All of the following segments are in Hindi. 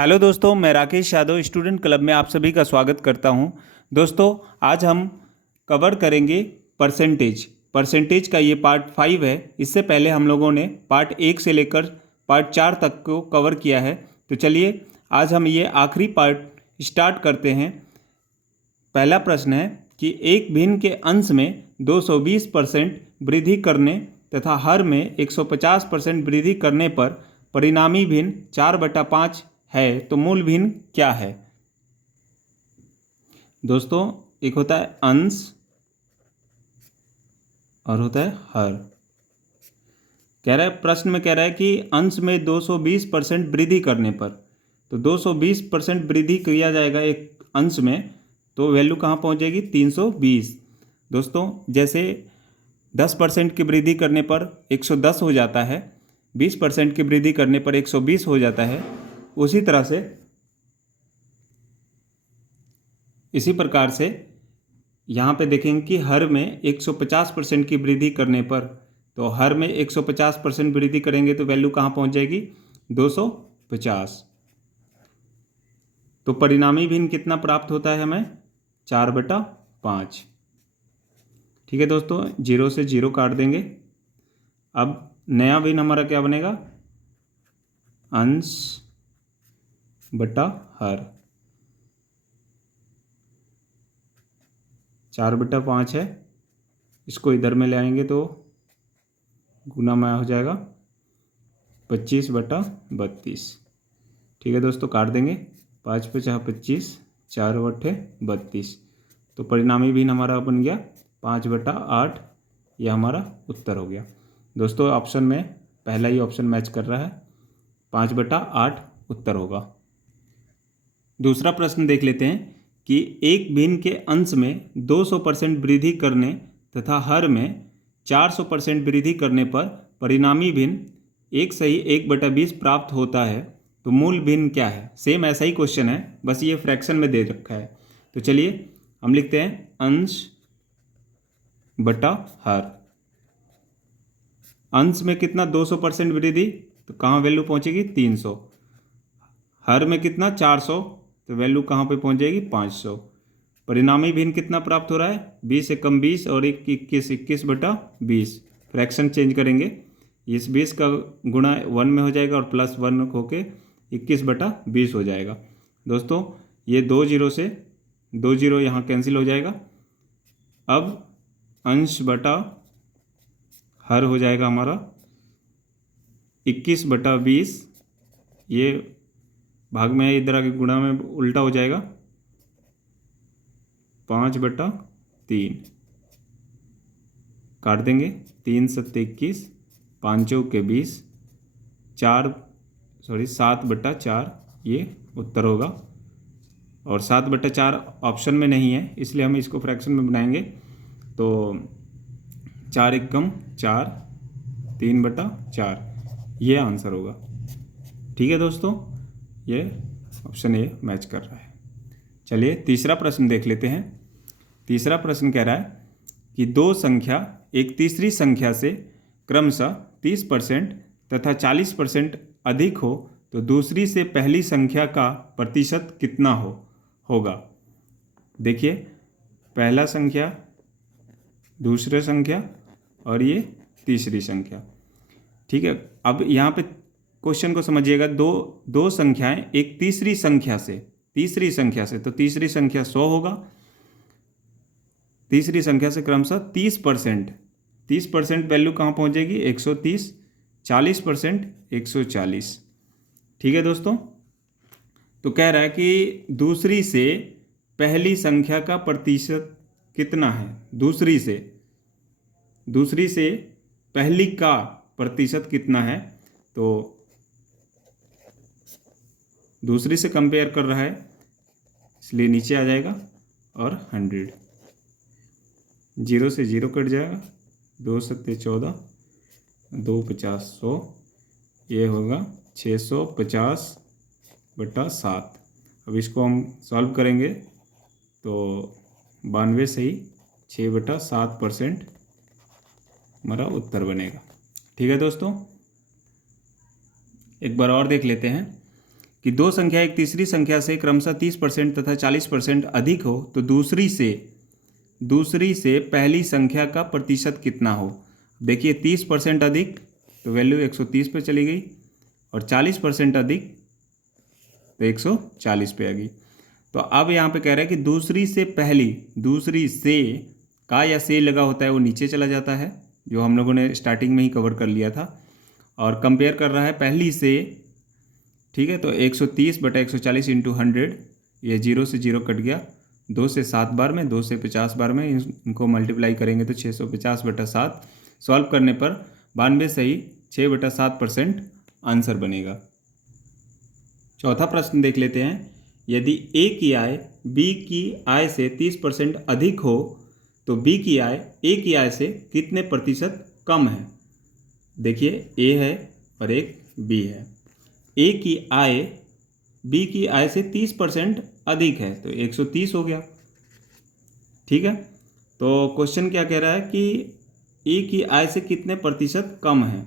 हेलो दोस्तों, मैं राकेश यादव स्टूडेंट क्लब में आप सभी का स्वागत करता हूं। दोस्तों, आज हम कवर करेंगे परसेंटेज का ये पार्ट 5 है। इससे पहले हम लोगों ने पार्ट 1 से लेकर पार्ट 4 तक को कवर किया है। तो चलिए आज हम ये आखिरी पार्ट स्टार्ट करते हैं। पहला प्रश्न है कि एक भिन्न के अंश में 220% वृद्धि करने तथा हर में 150% वृद्धि करने पर परिणामी भिन्न 4/5 है, तो मूल भिन्न क्या है। दोस्तों, एक होता है अंश और होता है हर। कह रहा है, प्रश्न में कह रहा है कि अंश में 220% वृद्धि करने पर, तो 220% वृद्धि किया जाएगा एक अंश में, तो वैल्यू कहाँ पहुँच जाएगी 320। दोस्तों, जैसे 10% की वृद्धि करने पर 110 हो जाता है, 20% की वृद्धि करने पर 120 हो जाता है, उसी तरह से इसी प्रकार से यहाँ पे देखेंगे कि हर में 150% की वृद्धि करने पर, तो हर में 150% वृद्धि करेंगे तो वैल्यू कहाँ पहुँच जाएगी 250। तो परिणामी भिन्न कितना प्राप्त होता है हमें 4/5। ठीक है दोस्तों, 0 से 0 काट देंगे। अब नया भिन्न हमारा क्या बनेगा, अंश बटा हर। 4/5 है, इसको इधर में ले आएंगे तो गुना में हो जाएगा 25/32। ठीक है दोस्तों, काट देंगे। 5×5 = 25, 4/32। तो परिणामी भिन्न हमारा बन गया 5/8। यह हमारा उत्तर हो गया। दोस्तों, ऑप्शन में पहला ही ऑप्शन मैच कर रहा है, 5/8 उत्तर होगा। दूसरा प्रश्न देख लेते हैं कि एक भिन्न के अंश में 200% वृद्धि करने तथा हर में 400% वृद्धि करने पर परिणामी भिन्न 1:1/20 प्राप्त होता है, तो मूल भिन्न क्या है। सेम ऐसा ही क्वेश्चन है, बस ये फ्रैक्शन में दे रखा है। तो चलिए हम लिखते हैं अंश बटा हर। अंश में कितना 200% वृद्धि, तो कहाँ वैल्यू पहुँचेगी 300। हर में कितना 400, तो वैल्यू कहाँ पे पहुँच जाएगी 500। परिणामी भिन्न कितना प्राप्त हो रहा है 20 से कम 20 और 21, 21/20। फ्रैक्शन चेंज करेंगे, इस 20 का गुणा 1 में हो जाएगा और प्लस 1 होके 21/20 हो जाएगा। दोस्तों, ये 2 0 से 2 0 यहाँ कैंसिल हो जाएगा। अब अंश बटा हर हो जाएगा हमारा 21/20। ये भाग में है, इधर आगे गुणा में उल्टा हो जाएगा 5/3। काट देंगे, 3 7 21, 5 चौके 20, 7/4 ये उत्तर होगा। और 7/4 ऑप्शन में नहीं है, इसलिए हम इसको फ्रैक्शन में बनाएंगे। तो 4 एकम 4, 3/4 ये आंसर होगा। ठीक है दोस्तों, ये ऑप्शन ए मैच कर रहा है। चलिए तीसरा प्रश्न देख लेते हैं। तीसरा प्रश्न कह रहा है कि दो संख्या एक तीसरी संख्या से क्रमशः 30% तथा 40% अधिक हो तो दूसरी से पहली संख्या का प्रतिशत कितना होगा। देखिए, पहला संख्या, दूसरी संख्या और ये तीसरी संख्या। ठीक है, अब यहाँ पे क्वेश्चन को समझिएगा। दो संख्याएं एक तीसरी संख्या से, तो तीसरी संख्या 100 होगा। तीसरी संख्या से क्रमशः 30% वैल्यू कहाँ पहुँच जाएगी 130, 40% 140। ठीक है दोस्तों, तो कह रहा है कि दूसरी से पहली संख्या का प्रतिशत कितना है। दूसरी से पहली का प्रतिशत कितना है, तो दूसरी से कंपेयर कर रहा है, इसलिए नीचे आ जाएगा और 100। 0 से 0 कट जाएगा, 2 7 14, 2 50 100, ये होगा 650/7। अब इसको हम सॉल्व करेंगे तो 92 से ही 6/7% हमारा उत्तर बनेगा। ठीक है दोस्तों, एक बार और देख लेते हैं कि दो संख्या एक तीसरी संख्या से क्रमशः 30% तथा 40% अधिक हो तो दूसरी से पहली संख्या का प्रतिशत कितना हो। देखिए 30% अधिक तो वैल्यू 130 पे चली गई, और 40% अधिक तो 140 पे आ गई। तो अब यहाँ पे कह रहा है कि दूसरी से का या से लगा होता है वो नीचे चला जाता है, जो हम लोगों ने स्टार्टिंग में ही कवर कर लिया था, और कंपेयर कर रहा है पहली से। ठीक है, तो 130/140 इंटू 100, ये 0 से 0 कट गया, 2 से 7 बार में, 2 से 50 बार में, इनको मल्टीप्लाई करेंगे तो 650/7। सॉल्व करने पर 92 सही 6/7% आंसर बनेगा। चौथा प्रश्न देख लेते हैं। यदि ए की आय बी की आय से 30% अधिक हो तो बी की आय ए की आय से कितने प्रतिशत कम है। देखिए ए है और एक बी है। ए की आय बी की आय से 30% अधिक है तो 130 हो गया। ठीक है, तो क्वेश्चन क्या कह रहा है कि ए की आय से कितने प्रतिशत कम है।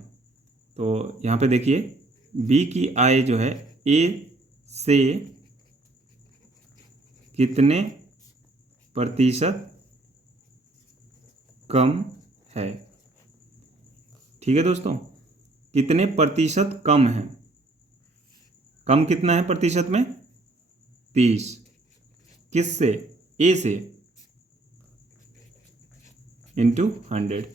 तो यहाँ पे देखिए बी की आय जो है ए से कितने प्रतिशत कम है। ठीक है दोस्तों, कितने प्रतिशत कम है, कम कितना है प्रतिशत में 30, किससे ए से, इंटू 100।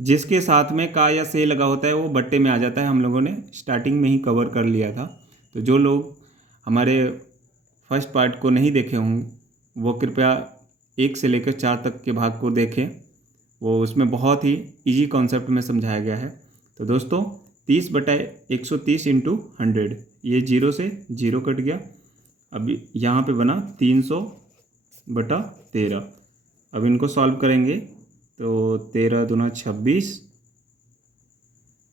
जिसके साथ में का या से लगा होता है वो बट्टे में आ जाता है, हम लोगों ने स्टार्टिंग में ही कवर कर लिया था। तो जो लोग हमारे फर्स्ट पार्ट को नहीं देखे होंगे वो कृपया 1 से लेकर 4 तक के भाग को देखें, वो उसमें बहुत ही इजी कॉन्सेप्ट में समझाया गया है। तो दोस्तों 30/130 इंटू 100, ये 0 से 0 कट गया। अब यहाँ पे बना 300/13। अब इनको सॉल्व करेंगे तो 13 दूना 26,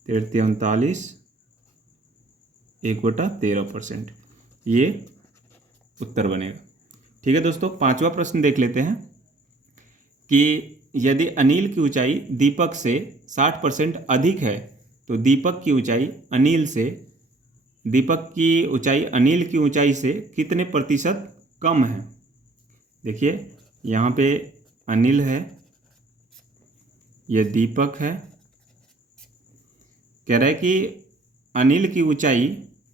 13 39, 1/13%, ये उत्तर बनेगा। ठीक है दोस्तों, पांचवा प्रश्न देख लेते हैं कि यदि अनिल की ऊंचाई दीपक से 60% अधिक है तो दीपक की ऊंचाई अनिल की ऊंचाई से कितने प्रतिशत कम है। देखिए यहाँ पे अनिल है, यह दीपक है। कह रहा है कि अनिल की ऊंचाई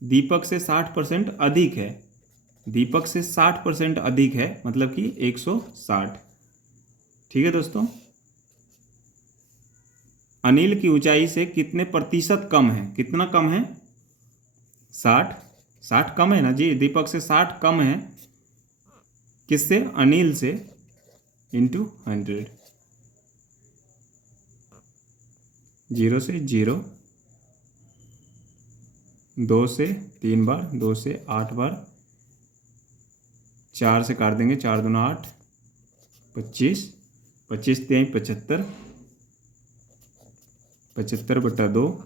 दीपक से 60% अधिक है, दीपक से 60% अधिक है मतलब कि 160। ठीक है दोस्तों, अनिल की ऊंचाई से कितने प्रतिशत कम है, कितना कम है 60 कम है ना जी, दीपक से 60 कम है, किससे, अनिल से, इंटू 100। 0 से 0, 2 से 3 बार, 2 से 8 बार, 4 से काट देंगे, 4 दूना 8, 25, 25 3 75, 75/2,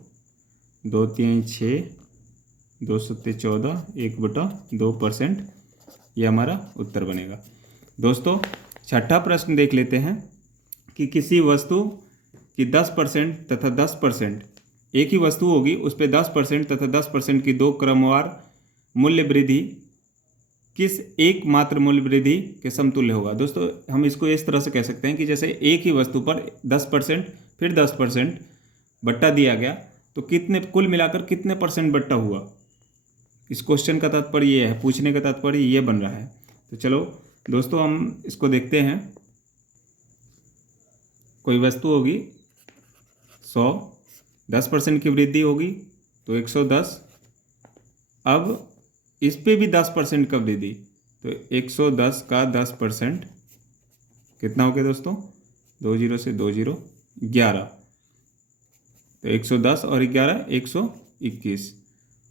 2 3 6, 2 7 14, 1/2%, ये हमारा उत्तर बनेगा। दोस्तों छठा प्रश्न देख लेते हैं कि किसी वस्तु की 10% तथा 10%, एक ही वस्तु होगी उस पर 10% तथा 10% की दो क्रमवार मूल्य वृद्धि किस एकमात्र मूल्य वृद्धि के समतुल्य होगा। दोस्तों हम इसको इस तरह से कह सकते हैं कि जैसे एक ही वस्तु पर 10% फिर 10% बट्टा दिया गया तो कितने, कुल मिलाकर कितने परसेंट बट्टा हुआ। इस क्वेश्चन का तात्पर्य ये है, पूछने का तात्पर्य ये बन रहा है। तो चलो दोस्तों हम इसको देखते हैं। कोई वस्तु होगी 100, 10% की वृद्धि होगी तो 110। अब इस पे भी 10% का वृद्धि तो 110 का 10% कितना हो गया दोस्तों, 2 0 से 2 0, 11। तो 110 और 11 121।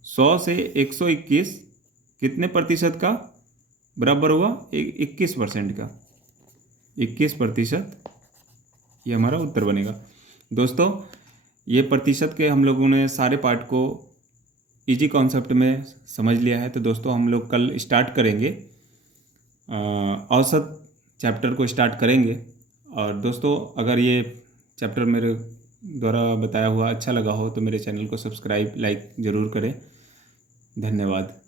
100 से 121 कितने प्रतिशत का बराबर हुआ, 21% का, 21%, ये हमारा उत्तर बनेगा। दोस्तों ये प्रतिशत के हम लोगों ने सारे पार्ट को इजी कॉन्सेप्ट में समझ लिया है। तो दोस्तों हम लोग कल स्टार्ट करेंगे, औसत चैप्टर को स्टार्ट करेंगे। और दोस्तों अगर ये चैप्टर मेरे द्वारा बताया हुआ अच्छा लगा हो तो मेरे चैनल को सब्सक्राइब, लाइक ज़रूर करें। धन्यवाद।